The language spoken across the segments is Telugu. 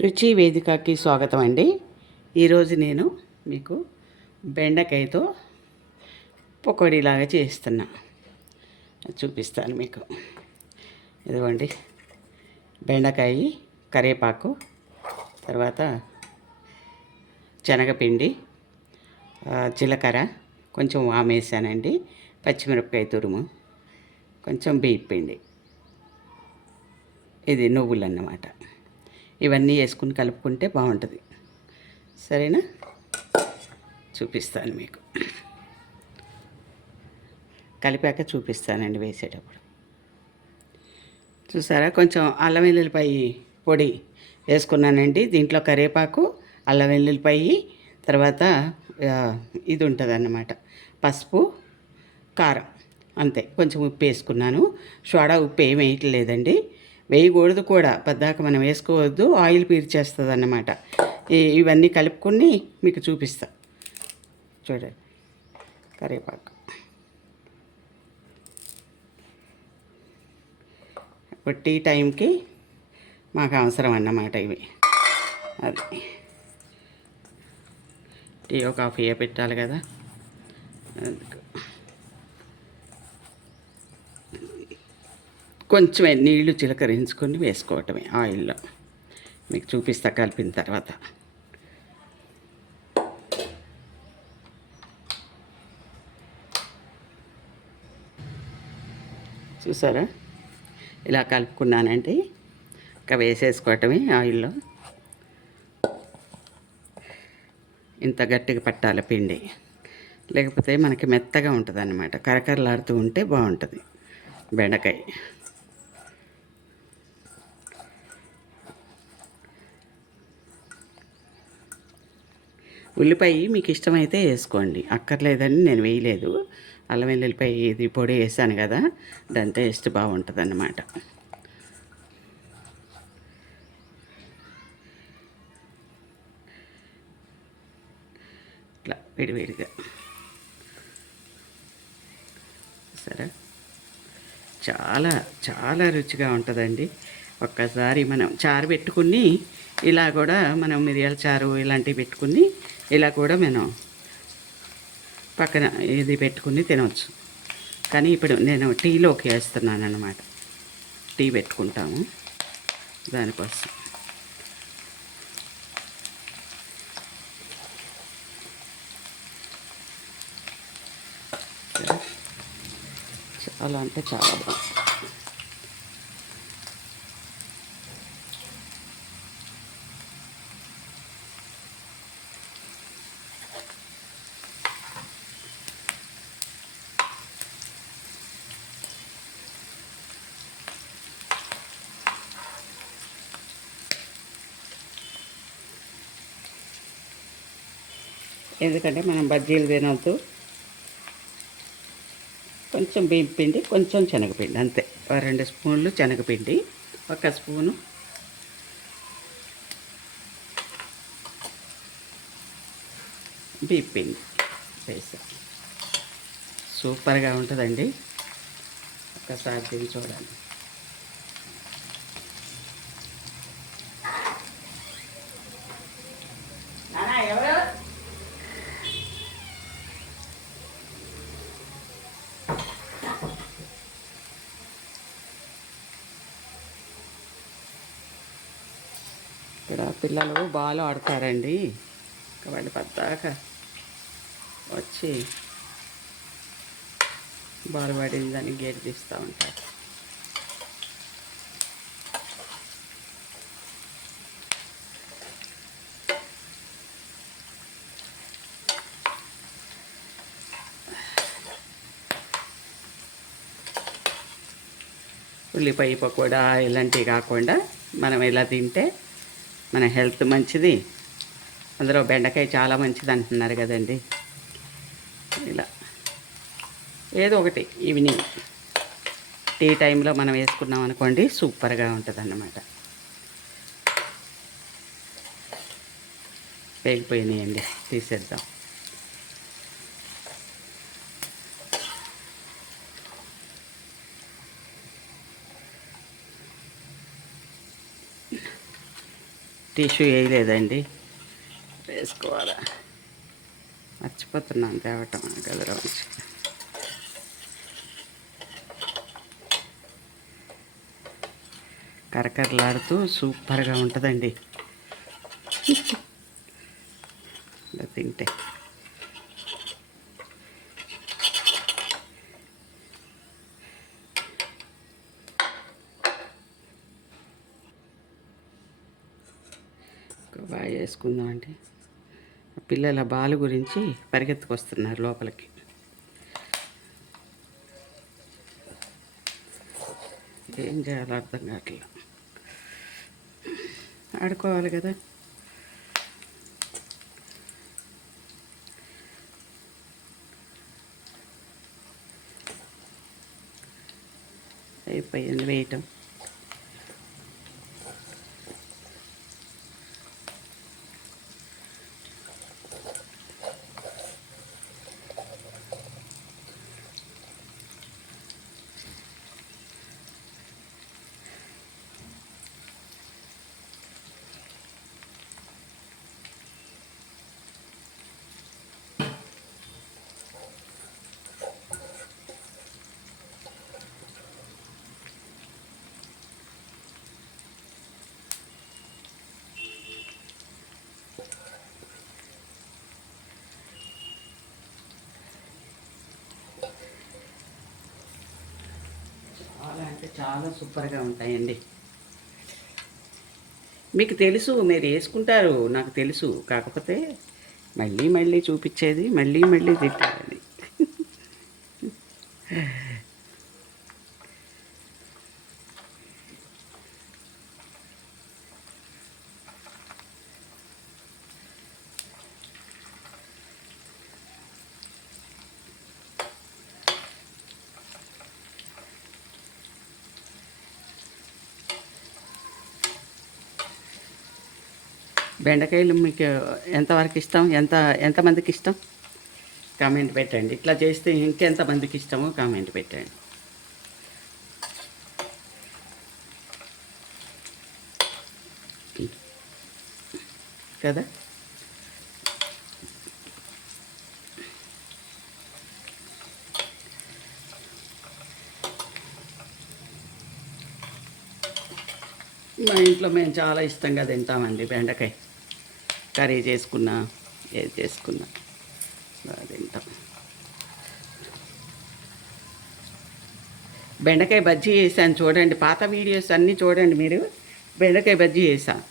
రుచి వేదికకి స్వాగతం అండి. ఈరోజు నేను మీకు బెండకాయతో పకోడీలాగా చేస్తున్నా, చూపిస్తాను మీకు. ఇదిగోండి, బెండకాయ, కరివేపాకు, తర్వాత శనగపిండి, జీలకర్ర, కొంచెం వామేసానండి, పచ్చిమిరపకాయ తురుము, కొంచెం బియ్యం పిండి, ఇది నువ్వులు అన్నమాట. ఇవన్నీ వేసుకుని కలుపుకుంటే బాగుంటుంది. సరేనా, చూపిస్తాను మీకు. కలిపాక చూపిస్తానండి వేసేటప్పుడు. చూసారా, కొంచెం అల్లం వెల్లుల్లిపాయ పొడి వేసుకున్నానండి. దీంట్లో కరివేపాకు, అల్లం వెల్లుల్లిపాయ, తర్వాత ఇది ఉంటుంది అన్నమాట, పసుపు, కారం, అంతే. కొంచెం ఉప్పు వేసుకున్నాను. సోడా ఉప్పు ఏమి వేయట్లేదండి, వేయకూడదు కూడా, పద్దాక మనం వేసుకోవద్దు, ఆయిల్ పీల్చేస్తుంది అన్నమాట. ఇవన్నీ కలుపుకొని మీకు చూపిస్తా. చూడండి, కరివేపాకు ఇప్పుడు టీ టైంకి మాకు అవసరం అన్నమాట ఇవి. అది టీ కాఫీ పెట్టాలి కదా, కొంచెం నీళ్లు చిలకరించుకొని వేసుకోవటమే ఆయిల్లో. మీకు చూపిస్తా కలిపిన తర్వాత. చూసారా, ఇలా కలుపుకున్నానంటే ఇంకా వేసేసుకోవటమే ఆయిల్లో. ఇంత గట్టిగా పట్టాలి పిండి, లేకపోతే మనకి మెత్తగా ఉంటుంది అన్నమాట. కరకరలాడుతూ ఉంటే బాగుంటుంది బెండకాయ. ఉల్లిపాయ మీకు ఇష్టమైతే వేసుకోండి, అక్కర్లేదని నేను వేయలేదు. అల్లం వెల్లుల్లిపాయ ఇది పొడి వేసాను కదా, దాని టేస్ట్ బాగుంటుంది అన్నమాట. ఇట్లా విడివిడిగా. సరే, చాలా చాలా రుచిగా ఉంటుందండి. ఒక్కసారి మనం చారు పెట్టుకుని, ఇలా కూడా మనం మిరియాల చారు ఇలాంటివి పెట్టుకుని, ఇలా కూడా మనం పక్కన ఇది పెట్టుకుని తినవచ్చు. కానీ ఇప్పుడు నేను టీలోకి వేస్తున్నాను అన్నమాట, టీ పెట్టుకుంటాము దానికోసం. చాలా అంటే చాలా బాగుంది. ఎందుకంటే మనం బజ్జీలు తినవద్దు. కొంచెం బియ్యం పిండి, కొంచెం శనగపిండి, అంతే. 2 స్పూన్లు శనగపిండి, 1 స్పూను బియ్యం పిండి వేసా. సూపర్గా ఉంటుందండి, ఒక్కసారి తిని చూడండి. ఇక్కడ పిల్లలు బాల్ ఆడతారండి, వాళ్ళు పద్దాక వచ్చి బాల్ పడిందని గేట్ తీస్తూ ఉంటారు. ఉల్లిపాయ పకోడా ఇలాంటివి కాకుండా మనం ఇలా తింటే మన హెల్త్ మంచిది. అందులో బెండకాయ చాలా మంచిది అంటున్నారు కదండి. ఇలా ఏదో ఒకటి ఈవినింగ్ టీ టైంలో మనం వేసుకున్నాం అనుకోండి, సూపర్గా ఉంటుంది అన్నమాట. వేగిపోయినాయండి, తీసేద్దాం. టిష్యూ వేయలేదండి, వేసుకోవాలా, మర్చిపోతున్నాను తేవటం గదిలో నుంచి. కరకరలాడుతూ సూపర్గా ఉంటుందండి ఇలా తింటే. బాగా చేసుకుందామండి. పిల్లల బాలు గురించి పరిగెత్తుకొస్తున్నారు లోపలికి. ఏం చేయాలో అర్థం కావట్లేదు. ఆడుకోవాలి కదా. అయిపోయింది వేయటం. చాలా అంటే చాలా సూపర్గా ఉంటాయండి. మీకు తెలుసు, మీరు వేసుకుంటారు, నాకు తెలుసు. కాకపోతే మళ్ళీ మళ్ళీ చూపించేది, మళ్ళీ మళ్ళీ తిట్టాలని. బెండకాయలు మీకు ఎంతవరకు ఇష్టం, ఎంతమందికి ఇష్టం కామెంట్ పెట్టండి. ఇట్లా చేస్తే ఇంకెంతమందికి ఇష్టమో కామెంట్ పెట్టండి. కదా. మా ఇంట్లో మేము చాలా ఇష్టంగా తింటామండి బెండకాయ. కర్రీ చేసుకున్నా, ఏది చేసుకున్నా బాగా తింటాం. బెండకాయ బజ్జీ చేశాను చూడండి, పాత వీడియోస్ అన్నీ చూడండి మీరు. బెండకాయ బజ్జీ చేశాను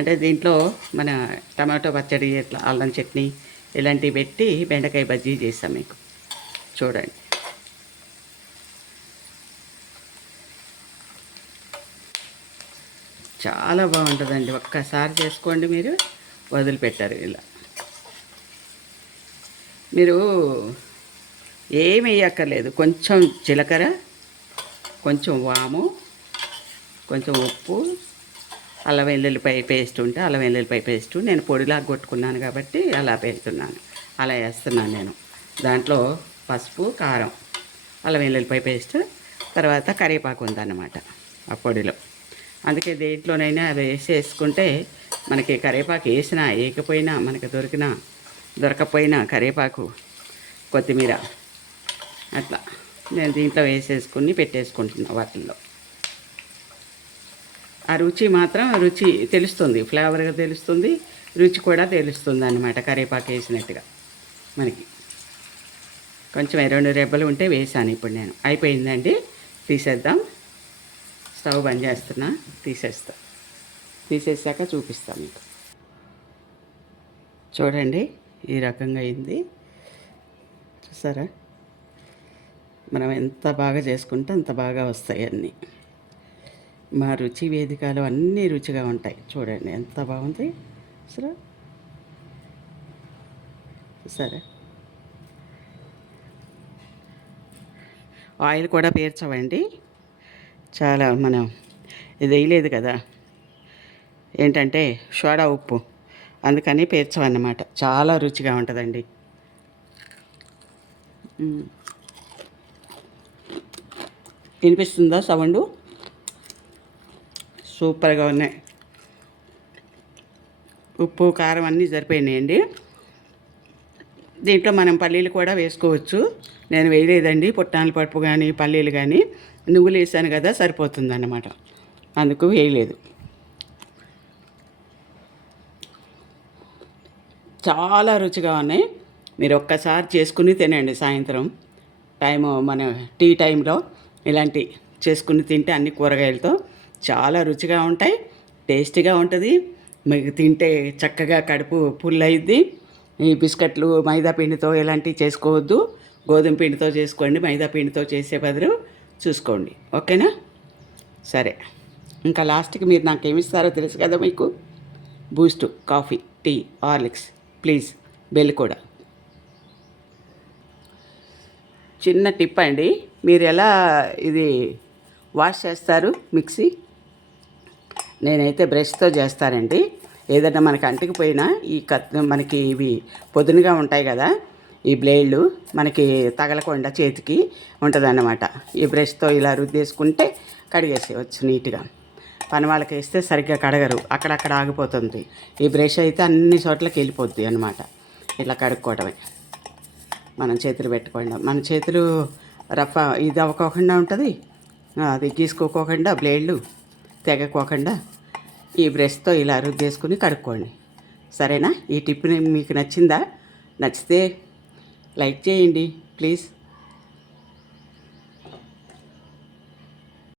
అంటే దీంట్లో మన టమాటో పచ్చడి, ఇట్లా అల్లం చట్నీ ఇలాంటివి పెట్టి బెండకాయ బజ్జీ చేస్తాం మీకు చూడండి. చాలా బాగుంటుందండి. ఒక్కసారి చేసుకోండి, మీరు వదిలిపెట్టారు. ఇలా మీరు ఏమి వేయక్కర్లేదు. కొంచెం జీలకర్ర, కొంచెం వాము, కొంచెం ఉప్పు, అల్లం వెల్లుల్లిపాయ పేస్ట్ ఉంటే అల్లం వెల్లుల్లిపాయ పేస్టు నేను పొడిలాగా కొట్టుకున్నాను కాబట్టి అలా పెడుతున్నాను, అలా వేస్తున్నాను నేను. దాంట్లో పసుపు, కారం, అల్లం వెల్లుల్లిపాయ పేస్ట్, తర్వాత కరివేపాకు ఉందన్నమాట ఆ పొడిలో. అందుకే దేంట్లోనైనా అది వేసుకుంటే మనకి కరివేపాకు వేసినా వేయకపోయినా, మనకి దొరకపోయినా కరివేపాకు, కొత్తిమీర అట్లా నేను దీంట్లో వేసేసుకుని పెట్టేసుకుంటున్నా. వాటిల్లో ఆ రుచి మాత్రం రుచి తెలుస్తుంది, ఫ్లేవర్గా తెలుస్తుంది, రుచి కూడా తెలుస్తుంది అన్నమాట. కరివేపాకు వేసినట్టుగా మనకి కొంచెం 2 రెబ్బలు ఉంటే వేసాను. ఇప్పుడు నేను అయిపోయిందండి, తీసేద్దాం. స్టవ్ బంద్ చేస్తున్నా, తీసేసాక చూపిస్తాను మీకు. చూడండి ఈ రకంగా అయింది, చూసారా. మనం ఎంత బాగా చేసుకుంటే అంత బాగా వస్తాయి అన్నీ. మా రుచి వేదికలో అన్నీ రుచిగా ఉంటాయి. చూడండి ఎంత బాగుంది అసలు, సరే. ఆయిల్ కూడా పేర్చవండి, చాలా మనం ఇది వేయలేదు కదా, ఏంటంటే సోడా ఉప్పు, అందుకని పేర్చవన్నమాట. చాలా రుచిగా ఉంటుందండి. వినిపిస్తుందా సౌండు? సూపర్గా ఉన్నాయి. ఉప్పు కారం అన్నీ సరిపోయినాయండి. దీంట్లో మనం పల్లీలు కూడా వేసుకోవచ్చు. నేను వేయలేదండి, పుట్నాల పప్పు కానీ పల్లీలు కానీ, నువ్వులు వేసాను కదా సరిపోతుందన్నమాట, అందుకు వేయలేదు. చాలా రుచిగా ఉన్నాయి. మీరు ఒక్కసారి చేసుకుని తినండి. సాయంత్రం టైము మన టీ టైంలో ఇలాంటి చేసుకుని తింటే అన్ని కూరగాయలతో చాలా రుచిగా ఉంటాయి, టేస్టీగా ఉంటుంది. మీకు తింటే చక్కగా కడుపు ఫుల్ అయ్యిద్ది. ఈ బిస్కెట్లు మైదా పిండితో ఇలాంటివి చేసుకోవద్దు, గోధుమ పిండితో చేసుకోండి. మైదా పిండితో చేసే బదులు చూసుకోండి. ఓకేనా? సరే, ఇంకా లాస్ట్కి మీరు నాకేమి ఇస్తారో తెలుసు కదా మీకు. Boost, coffee, tea, Horlicks, please bell కూడా. చిన్న టిప్ అండి, మీరు ఎలా ఇది వాష్ చేస్తారు మిక్సీ? నేనైతే బ్రష్తో చేస్తానండి. ఏదైనా మనకి అంటుకుపోయినా ఈ మనకి ఇవి పొదునుగా ఉంటాయి కదా, ఈ బ్లేడ్లు మనకి తగలకుండా చేతికి ఉంటుందన్నమాట. ఈ బ్రష్తో ఇలా రుద్దేసుకుంటే కడిగేసేయచ్చు నీట్గా. పని వాళ్ళకి వేస్తే సరిగ్గా కడగరు, అక్కడక్కడ ఆగిపోతుంది. ఈ బ్రష్ అయితే అన్ని చోట్లకి వెళ్ళిపోద్ది అనమాట. ఇలా కడుక్కోవడమే, మనం చేతులు పెట్టుకోండి. మన చేతులు రఫ్ ఇది అవ్వకోకుండా ఉంటుంది, అది గీసుకోకోకుండా, బ్లేడ్లు తెగకోకుండా ఈ బ్రష్తో ఇలా రుద్దేసుకుని కడుక్కోండి. సరేనా? ఈ టిప్ మీకు నచ్చిందా? నచ్చితే లైక్ చేయండి ప్లీజ్.